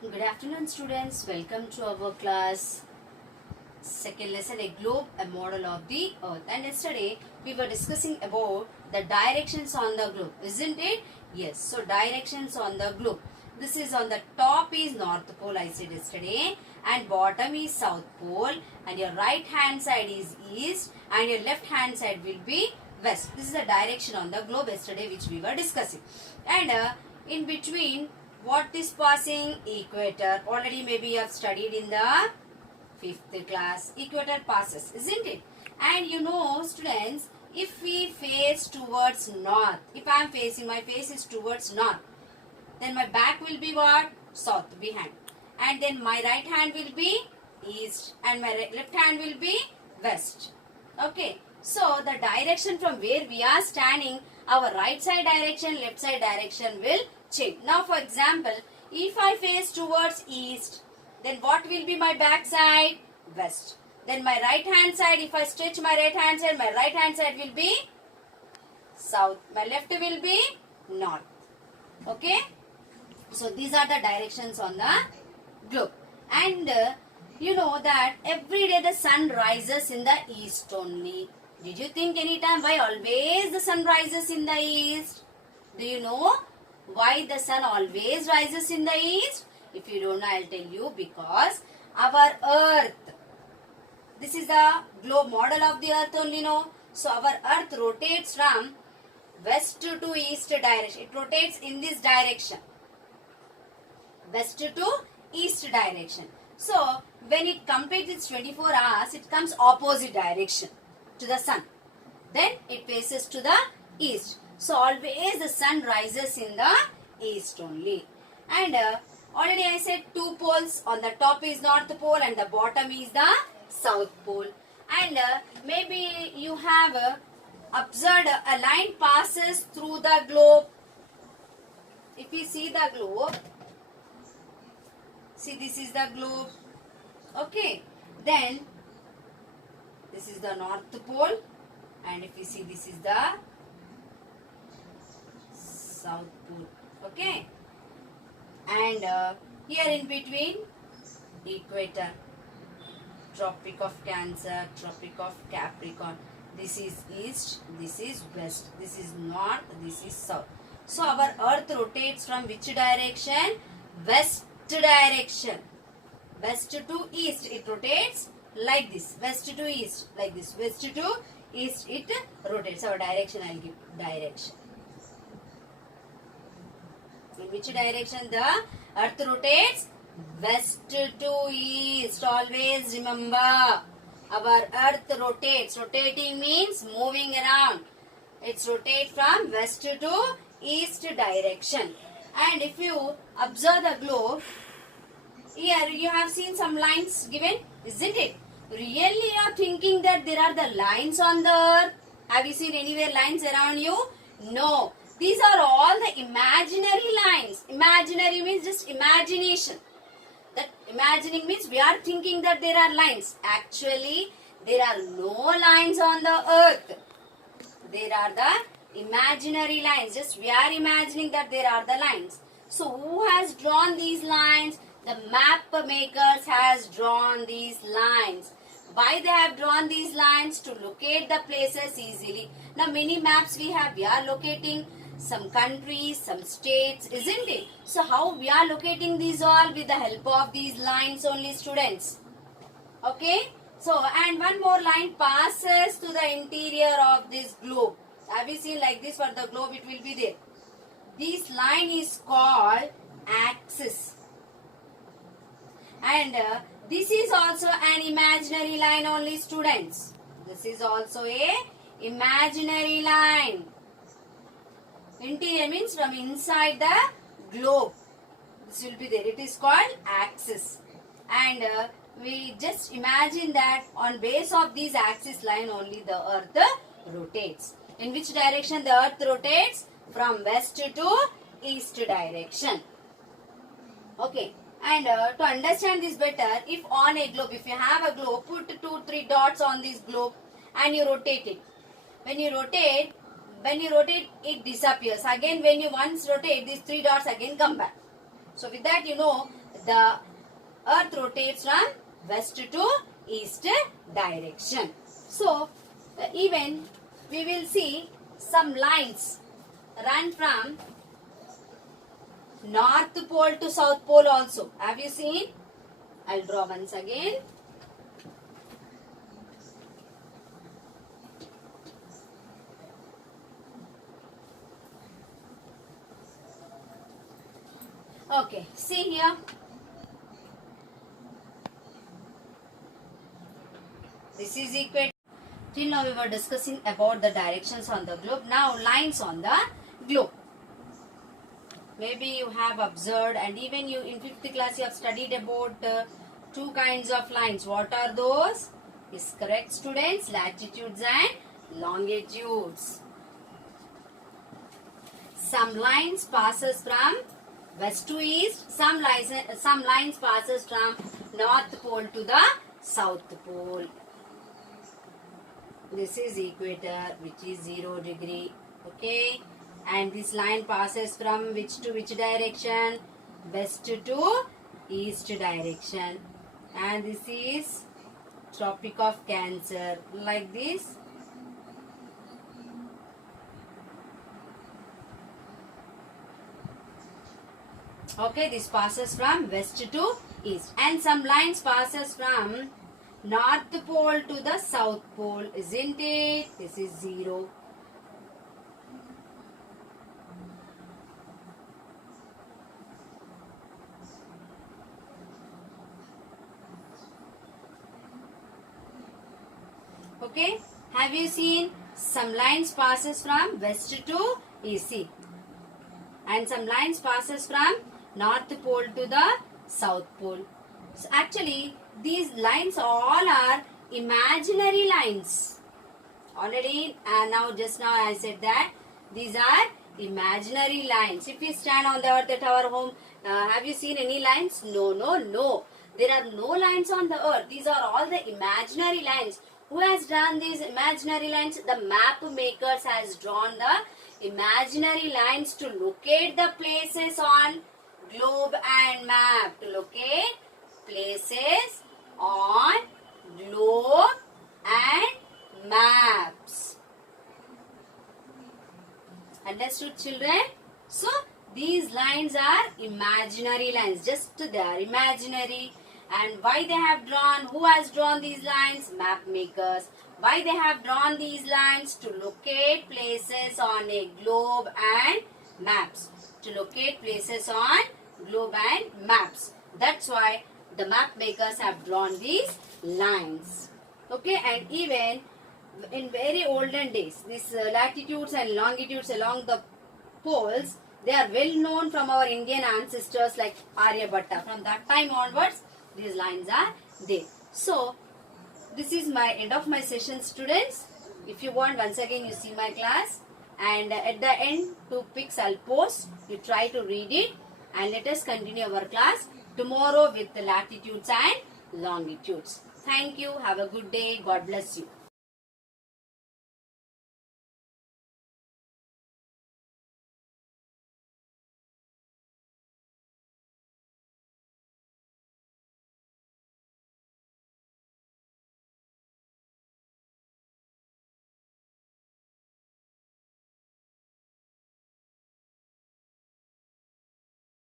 Good afternoon, students. Welcome to our class. Second lesson, a globe, a model of the earth. And yesterday, we were discussing about the directions on the globe, isn't it? Yes. So, directions on the globe. This is on the top is North Pole, I said yesterday. And bottom is South Pole. And your right hand side is East. And your left hand side will be West. This is the direction on the globe yesterday, which we were discussing. And in between, what is passing? Equator. Already maybe you have studied in the 5th class. Equator passes, isn't it? And you know, students, if we face towards north, if I am facing, my face is towards north, then my back will be what? South, behind. And then my right hand will be east and my left hand will be west. Okay. So, the direction from where we are standing, our right side direction, left side direction will change. Now, for example, if I face towards east, then what will be my back side? West. Then my right hand side, if I stretch my right hand side, my right hand side will be south. My left will be north. Okay. So, these are the directions on the globe. And you know that every day the sun rises in the east only. Did you think anytime why always the sun rises in the east? Do you know why the sun always rises in the east? If you don't know, I'll tell you. Because our earth, this is the globe model of the earth only, no? So our earth rotates from west to east direction. It rotates in this direction. West to east direction. So when it completes its 24 hours, it comes opposite direction to the sun. Then it faces to the east. So always the sun rises in the east only. And already I said two poles. On the top is North Pole and the bottom is the South Pole. And maybe you have observed a line passes through the globe. If you see the globe, see this is the globe. Okay. Then this is the North Pole, and if you see this is the South Pole. Okay. And here in between, equator, Tropic of Cancer, Tropic of Capricorn. This is east, this is west, this is north, this is south. So our earth rotates from which direction? West direction. West to east it rotates like this. West to east like this. West to east it rotates. Our direction I will give direction. In which direction the earth rotates? West to east. Always remember. Our earth rotates. Rotating means moving around. It's rotate from west to east direction. And if you observe the globe, here you have seen some lines given, isn't it? Really you are thinking that there are the lines on the earth? Have you seen anywhere lines around you? No. These are all the imaginary lines. Imaginary means just imagination. That imagining means we are thinking that there are lines. Actually, there are no lines on the earth. There are the imaginary lines. Just we are imagining that there are the lines. So, who has drawn these lines? The map makers has drawn these lines. Why they have drawn these lines? To locate the places easily. Now, many maps we have. We are locating some countries, some states, isn't it? So, how we are locating these all? With the help of these lines only, students. Okay? So, and one more line passes to the interior of this globe. Have you seen like this for the globe? It will be there. This line is called axis. And this is also an imaginary line only, students. This is also a imaginary line. Interior means from inside the globe. This will be there. It is called axis. And we just imagine that on base of this axis line only the earth rotates. In which direction the earth rotates? From west to east direction. Okay. And to understand this better, if on a globe, if you have a globe, put 2-3 dots on this globe and you rotate it. When you rotate, it disappears. Again, when you once rotate, these 3 dots again come back. So with that, you know, the earth rotates from west to east direction. So even we will see some lines run from north pole to south pole also. Have you seen? I'll draw once again. Okay, see here. This is equator. Till now we were discussing about the directions on the globe. Now lines on the globe. Maybe you have observed, and even you in 5th class you have studied about two kinds of lines. What are those? Is correct, students? Latitudes and longitudes. Some lines passes from west to east. Some lines passes from north pole to the south pole. This is equator, which is 0 degree. Okay, and this line passes from which to which direction? West to east direction. And this is Tropic of Cancer, like this. Okay, this passes from west to east. And some lines passes from north pole to the south pole, isn't it? This is 0. Okay, have you seen some lines passes from west to east? And some lines passes from north pole to the south pole. So actually these lines all are imaginary lines. Already just now I said that these are imaginary lines. If we stand on the earth at our home, have you seen any lines? No. There are no lines on the earth. These are all the imaginary lines. Who has drawn these imaginary lines? The map makers has drawn the imaginary lines to locate the places on globe and map. To locate places on globe and maps. Understood, children? So these lines are imaginary lines. Just they are imaginary. And why they have drawn? Who has drawn these lines? Map makers. Why they have drawn these lines? To locate places on a globe and maps. To locate places on globe and maps. That's why the map makers have drawn these lines. Okay, and even in very olden days, these latitudes and longitudes along the poles, they are well known from our Indian ancestors like Aryabhatta. From that time onwards, these lines are there. So this is my end of my session, students. If you want, once again you see my class, and at the end 2 pics I'll post. You try to read it, and let us continue our class tomorrow with the latitudes and longitudes. Thank you. Have a good day. God bless you.